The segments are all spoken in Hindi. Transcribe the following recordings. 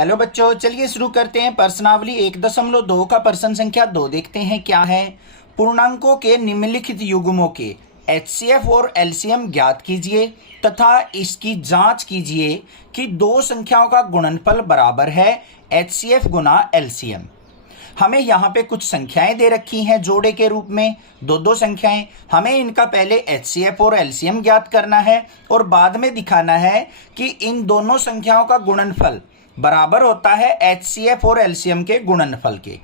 हेलो बच्चों, चलिए शुरू करते हैं। प्रश्नावली 1.2 का प्रश्न संख्या 2 देखते हैं क्या है। पूर्णांकों के निम्नलिखित युग्मों के एचसीएफ और एलसीएम ज्ञात कीजिए तथा इसकी जांच कीजिए कि दो संख्याओं का गुणनफल बराबर है एचसीएफ गुना एलसीएम। हमें यहाँ पे कुछ संख्याएं दे रखी हैं जोड़े के रूप में, दो संख्याएं। हमें इनका पहले एचसीएफ और एलसीएम ज्ञात करना है और बाद में दिखाना है कि इन दोनों संख्याओं का गुणनफल बराबर होता है एचसीएफ और एलसीएम के गुणनफल के।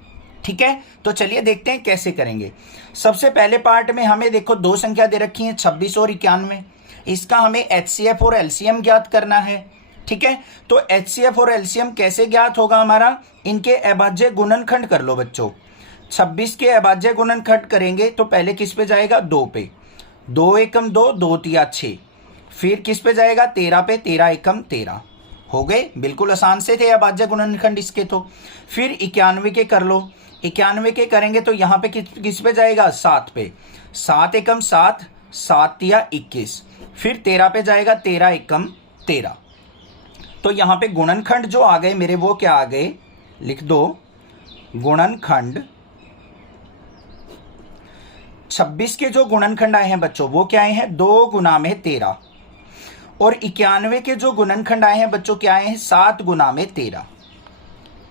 ठीक है, तो चलिए देखते हैं कैसे करेंगे। सबसे पहले पार्ट में हमें देखो दो संख्या दे रखी हैं 26 और 91। इसका हमें एचसीएफ और एलसीएम ज्ञात करना है। ठीक है, तो एचसीएफ और एलसीएम कैसे ज्ञात होगा हमारा, इनके अभाज्य गुणनखंड कर लो बच्चों। 26 के अभाज्य गुणनखंड करेंगे तो पहले किस पे जाएगा, 2 पे। 2 एकम 2, 2 तिया 6। फिर किस पे जाएगा, 13 पे। 13 एकम 13 हो गए। बिल्कुल आसान से थे अभाज्य गुणनखंड इसके। तो फिर 91 के कर लो। 91 के करेंगे तो यहाँ पे किस पे जाएगा, 7 पे। 7 एकम 7, 7 तिया 21। फिर 13 पे जाएगा, 13 एकम 13। तो यहाँ पे गुणनखंड जो आ गए मेरे, वो क्या आ गए, लिख दो। गुणनखंड 26 के जो गुणनखंड आए हैं बच्चों, वो क्या आए हैं, 2 गुना में 13। और 91 के जो गुणनखंड आए हैं बच्चों, क्या आए हैं, 7 गुना में 13।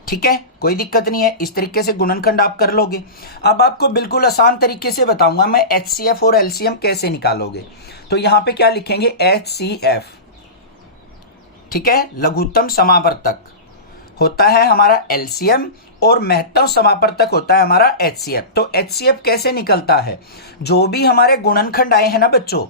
ठीक है, कोई दिक्कत नहीं है। इस तरीके से गुणनखंड आप कर लोगे। अब आपको बिल्कुल आसान तरीके से बताऊंगा मैं एचसीएफ और एलसीएम कैसे निकालोगे। तो यहां पे क्या लिखेंगे, एचसीएफ, ठीक है, लघुत्तम समावर्तक होता है हमारा एलसीएम और महत्तम समावर्तक होता है हमारा एचसीएफ। तो एचसीएफ कैसे निकलता है, जो भी हमारे गुणनखंड आए हैं ना बच्चों,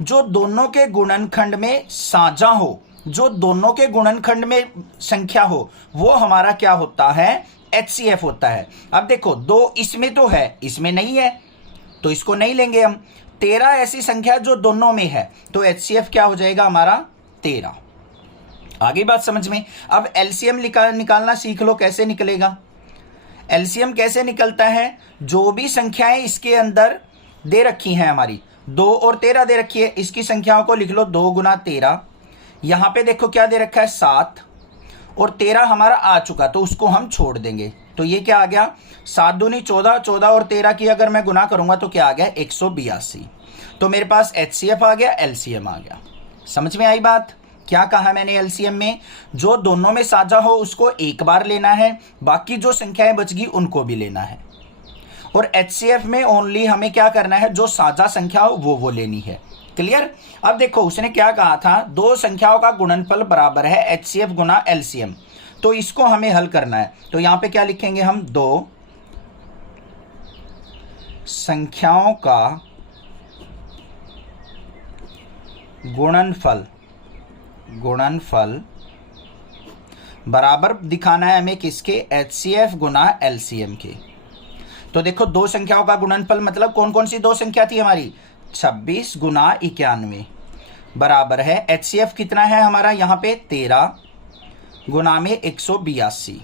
जो दोनों के गुणनखंड में साझा हो, जो दोनों के गुणनखंड में संख्या हो, वो हमारा क्या होता है, एचसीएफ होता है। अब देखो 2 इसमें तो है, इसमें नहीं है, तो इसको नहीं लेंगे हम। 13 ऐसी संख्या जो दोनों में है, तो एचसीएफ क्या हो जाएगा हमारा, 13। आगे बात समझ में। अब एलसीएम निकालना सीख लो, कैसे निकलेगा। एलसीएम कैसे निकलता है, जो भी संख्याएं इसके अंदर दे रखी हैं हमारी, 2 और 13 दे रखी है, इसकी संख्याओं को लिख लो 2 गुना 13। यहां पे देखो क्या दे रखा है, 7 और 13 हमारा आ चुका, तो उसको हम छोड़ देंगे। तो ये क्या आ गया, 7 दूनी 14, 14 और 13 की अगर मैं गुना करूंगा तो क्या आ गया, 182। तो मेरे पास एचसीएफ आ गया, एलसीएम आ गया। समझ में आई बात। क्या कहा मैंने, एलसीएम में जो दोनों में साझा हो उसको एक बार लेना है, बाकी जो संख्याएं बच गई उनको भी लेना है। और एचसीएफ में ओनली हमें क्या करना है, जो साझा संख्या हो वो लेनी है। क्लियर। अब देखो उसने क्या कहा था, दो संख्याओं का गुणनफल बराबर है एचसीएफ गुना एलसीएम। तो इसको हमें हल करना है। तो यहां पे क्या लिखेंगे हम, दो संख्याओं का गुणनफल बराबर दिखाना है हमें किसके, एचसीएफ गुना एलसीएम के। तो देखो दो संख्याओं का गुणनफल मतलब कौन कौन सी दो संख्या थी हमारी, 26 गुना 91 बराबर है एचसीएफ कितना है हमारा यहाँ पे, 13 गुना में 182।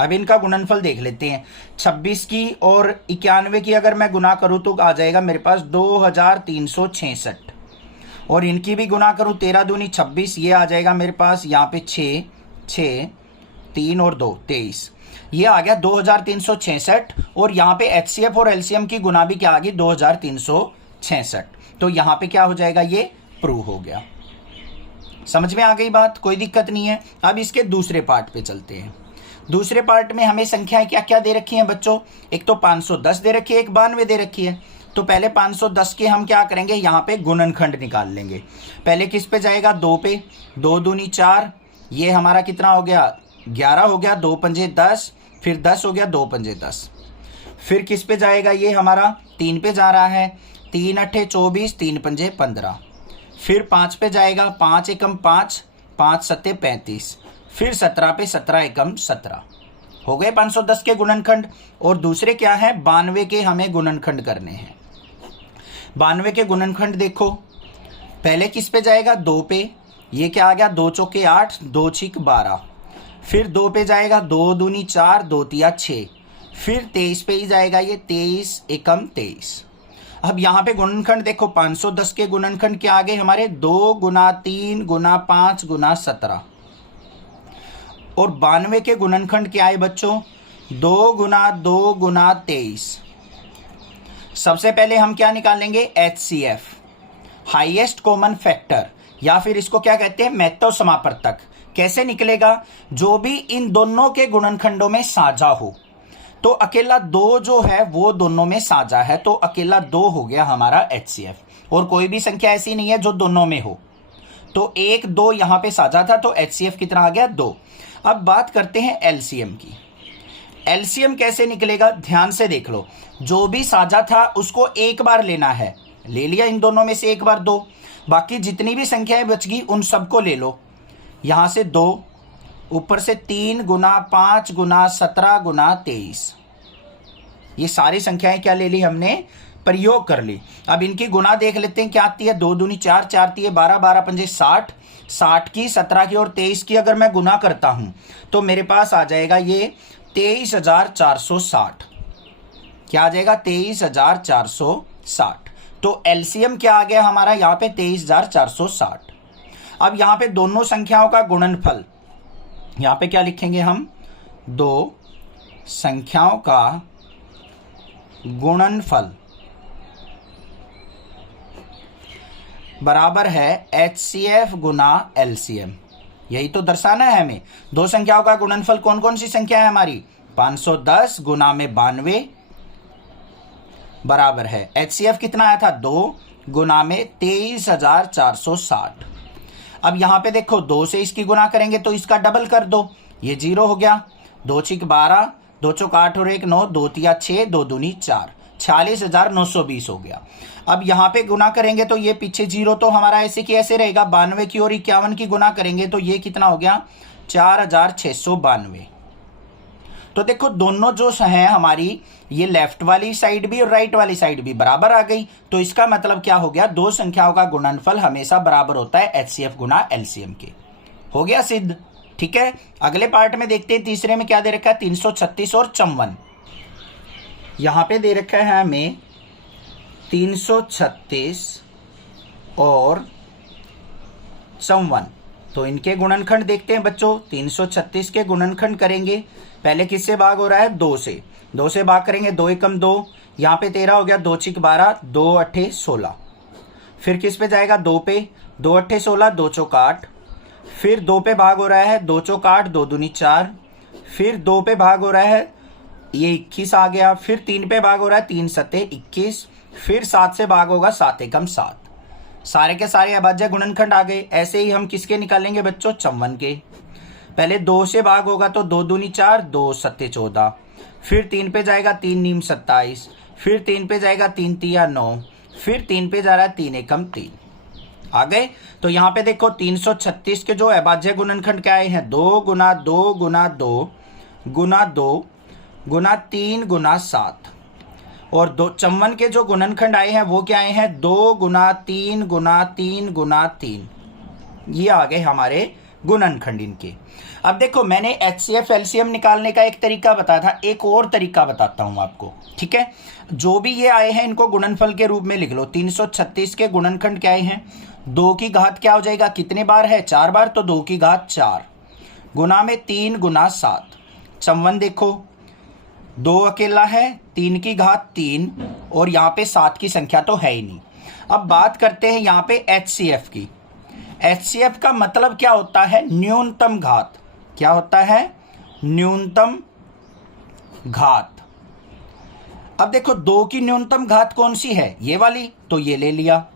अब इनका गुणनफल देख लेते हैं। 26 की और 91 की अगर मैं गुना करूं तो आ जाएगा मेरे पास 2366। और इनकी भी गुना करूं, 13 दूनी 26, ये आ जाएगा मेरे पास यहाँ पे 6, 6, 3 और 2, 23। ये आ गया 2366। और यहाँ पे एचसीएफ और एलसीएम की गुना भी क्या आ गई, 2366। तो यहाँ पे क्या हो जाएगा, ये प्रूव हो गया। समझ में आ गई बात, कोई दिक्कत नहीं है। अब इसके दूसरे पार्ट पे चलते हैं। दूसरे पार्ट में हमें संख्याएं क्या क्या दे रखी हैं बच्चों, एक तो 510 दे रखी है, एक 92 दे रखी है। तो पहले 510 के हम क्या करेंगे, यहाँ पे गुणनखंड निकाल लेंगे। पहले किस पे जाएगा, 2 पे। 2 दूनी 4, ये हमारा कितना हो गया, 11 हो गया। 2 पंजे 10, फिर 10 हो गया, 2 पंजे 10। फिर किस पे जाएगा, ये हमारा 3 पे जा रहा है। 3 अट्ठे 24, 3 पंजे 15। फिर 5 पे जाएगा, 5 एकम 5, 5 सत्ते 35। फिर 17 पे 17 एकम 17। हो गए 510 के गुणनखंड। और दूसरे क्या है, 92 के हमें गुणनखंड करने हैं। 92 के गुणनखंड देखो, पहले किस पे जाएगा, 2 पे। ये क्या आ गया, 2 चौके 8, 2 छिक 12। फिर 2 पे जाएगा, 2 दूनी 4, 2 तिया 6। फिर 23 पे ही जाएगा, ये 23 एकम 23। अब यहाँ पे गुणनखंड देखो, 510 के गुणनखंड क्या आ गए हमारे, 2 गुना 3 गुना 5 गुना 17। और 92 के गुणनखंड क्या है बच्चों? 2 गुना 2 गुना 23। सबसे पहले हम क्या निकालेंगे? HCF, हाईएस्ट कॉमन फैक्टर, या फिर इसको क्या कहते हैं? महत्व समापवर्तक। कैसे निकलेगा? जो भी इन दोनों के गुणनखंडों में साझा हो। तो अकेला 2 जो है वो दोनों में साझा है, तो अकेला 2 हो गया हमारा HCF। और कोई भी संख्या ऐसी नहीं है जो दोनों में हो, तो 1 2 यहां पे साझा था, तो HCF कितना आ गया? 2। अब बात करते हैं LCM की। LCM कैसे निकलेगा? ध्यान से देख लो। जो भी साझा था उसको एक बार लेना है, ले लिया इन दोनों में से एक बार 2, बाकी जितनी भी संख्याएं बच गई उन सबको ले लो। यहां से 2, ऊपर से 3 गुना 5 गुना 17 गुना 23, ये सारी संख्याएं क्या ले ली हमने? प्रयोग कर ली। अब इनकी गुना देख लेते हैं क्या आती है। 2 दूनी 4, 4 तीय 12, 12 पंजे 60, 60 की 17 की और 23 की अगर मैं गुना करता हूं तो मेरे पास आ जाएगा ये 23,460। क्या आ जाएगा? 23,460। तो एलसीएम क्या आ गया हमारा यहाँ पे? 23,460। अब यहाँ पे दोनों संख्याओं का गुणनफल, यहाँ पे क्या लिखेंगे हम? 2 संख्याओं का गुणनफल बराबर है HCF गुना LCM। यही तो दर्शाना है हमें। 2 संख्याओं का गुणनफल कौन कौन सी संख्या है हमारी? 510 गुना में 92 बराबर है HCF कितना आया था? 2 गुना में 23,460। अब यहां पे देखो 2 से इसकी गुना करेंगे तो इसका डबल कर दो, ये 0 हो गया। 2 छिक 12, 2 चौक 8 और 1 9, 2 तिया 6, 2 दूनी 4, 46,920 हो गया। अब यहां पे गुना करेंगे तो ये पीछे 0 तो हमारा ऐसे की ऐसे रहेगा। 92 की और 51 की गुना करेंगे तो ये कितना हो गया? 4,692। तो देखो दोनों जो है हमारी, ये लेफ्ट वाली साइड भी और राइट वाली साइड भी बराबर आ गई। तो इसका मतलब क्या हो गया? 2 संख्याओं का गुणनफल हमेशा बराबर होता है HCF गुना LCM के। हो गया सिद्ध। ठीक है, अगले पार्ट में देखते हैं। तीसरे में क्या दे रखा है? 336 और 54। यहां पे दे रखा है हमें 336 और 54। तो इनके गुणनखंड देखते हैं बच्चों। 336 के गुणनखंड करेंगे, पहले किससे भाग हो रहा है? 2 से। 2 से भाग करेंगे, 2 एकम 2, यहां पे 13 हो गया। 2 छिक 12, 2 अट्ठे 16। फिर किस पे जाएगा? 2 पे। 2 अट्ठे 16, 2 चौक 8। फिर 2 पे भाग हो रहा है, 2 चौक 8, 2 दूनी 4। फिर 2 पे भाग हो रहा है, ये 21 आ गया। फिर 3 पे भाग हो रहा है, 3 सत्ते 21। फिर 7 से भाग होगा, 7 एकम 7। सारे के सारे अभाज्य गुणनखंड आ गए। ऐसे ही हम किसके निकालेंगे बच्चों? 54 के। पहले 2 से भाग होगा तो 2 दूनी 4, 2 सत्ते 14। फिर 3 पे जाएगा, 3 नीम 27। फिर 3 पे जाएगा, 3 तिया 9। फिर 3 पे जा रहा है, 3 एकम 3। आ गए। तो यहाँ पे देखो 336 के जो अभाज्य गुणनखंड क्या आए हैं? 2 गुना 2 गुना 2 गुना 2 गुना 3 गुना 7। और 54 के जो गुणनखंड आए हैं वो क्या आए हैं? 2 गुना 3 गुना 3 गुना 3। ये आ गए हमारे गुणनखंड इनके। अब देखो मैंने HCF LCM निकालने का एक तरीका बताया था, एक और तरीका बताता हूं आपको। ठीक है, जो भी ये आए हैं इनको गुणनफल के रूप में लिख लो। 336 के गुणनखंड क्या आए हैं? 2 की घात क्या हो जाएगा? कितने बार है? 4 बार, तो 2 की घात 4 गुना में 3 गुना 7। 54 देखो 2 अकेला है, 3 की घात 3, और यहाँ पे 7 की संख्या तो है ही नहीं। अब बात करते हैं यहाँ पे HCF की। HCF का मतलब क्या होता है? न्यूनतम घात। क्या होता है? न्यूनतम घात। अब देखो 2 की न्यूनतम घात कौन सी है? ये वाली, तो ये ले लिया।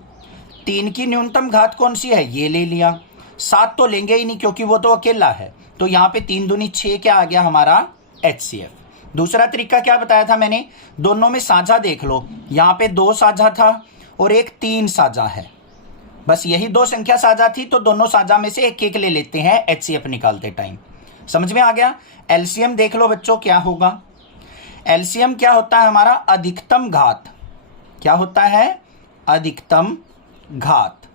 3 की न्यूनतम घात कौन सी है? ये ले लिया। 7 तो लेंगे ही नहीं क्योंकि वो तो अकेला है। तो यहाँ पे 3 दूनी 6 क्या आ गया हमारा? HCF। दूसरा तरीका क्या बताया था मैंने? दोनों में साझा देख लो। यहाँ पे 2 साझा था और एक 3 साझा है। बस यही 2 संख्या साझा थी, तो दोनों साझा में से एक एक ले लेते हैं HCF निकालते टाइम। समझ में आ गया? LCM देख लो बच्चों क्या होगा। LCM क्या होता है हमारा? अधिकतम घात। क्या होता है? अधिकतम घात।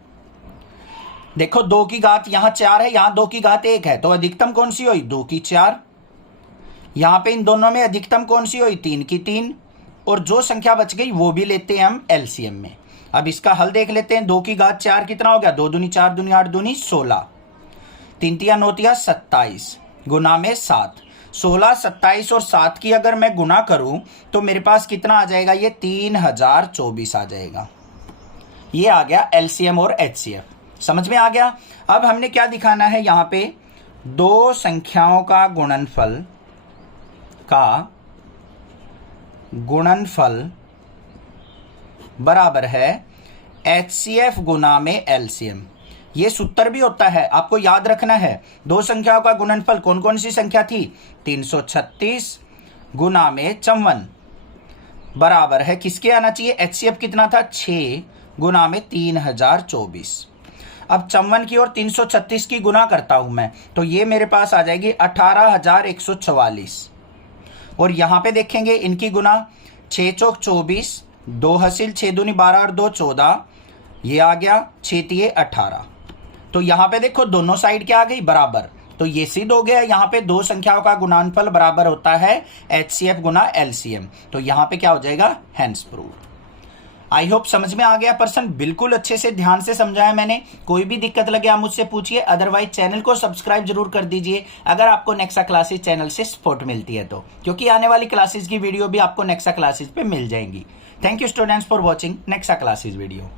देखो 2 की घात यहां 4 है, यहां 2 की घात 1 है, तो अधिकतम कौन सी हुई? 2 की 4। यहां पे इन दोनों में अधिकतम कौन सी हुई? 3 की 3। और जो संख्या बच गई वो भी लेते हैं हम LCM में। अब इसका हल देख लेते हैं। 2 की घात 4 कितना हो गया? 2 दूनी 4 दूनी 8 दूनी 16। 3 तिया 9 तिया 27। गुना में 7। 16, 27 और 7 की अगर मैं गुना करूं तो मेरे पास कितना आ जाएगा, ये 3024 आ जाएगा। ये आ गया एलसीएम और एचसीएफ। समझ में आ गया। अब हमने क्या दिखाना है, यहां पे दो संख्याओं का गुणनफल बराबर है एचसीएफ गुना में एलसीएम। ये सूत्र भी होता है, आपको याद रखना है। दो संख्याओं का गुणनफल कौन कौन सी संख्या थी, 336 गुना में 54 बराबर है किसके आना चाहिए, एचसीएफ कितना था, 6 गुना में 3024। अब 54 की और 336 की गुना करता हूं मैं, तो ये मेरे पास आ जाएगी 18144। और यहां पे देखेंगे इनकी गुना, 6 चौक 24, 2 हासिल, 6 दूनी 12 और 2 14, ये आ गया 6 तिये 18। तो यहां पे देखो दोनों साइड क्या आ गई, बराबर। तो ये सिद्ध हो गया, यहां पे दो संख्याओं का गुणनफल बराबर होता है एचसीएफ गुना एलसीएम। तो यहां पे क्या हो जाएगा, हेंस प्रूव्ड। आई होप समझ में आ गया पर्सन, बिल्कुल अच्छे से ध्यान से समझाया मैंने। कोई भी दिक्कत लगे आप मुझसे पूछिए, अदरवाइज चैनल को सब्सक्राइब जरूर कर दीजिए अगर आपको नेक्सा क्लासेस चैनल से सपोर्ट मिलती है तो, क्योंकि आने वाली क्लासेस की वीडियो भी आपको नेक्सा क्लासेस पे मिल जाएंगी। Thank you students for watching Nexa classes video.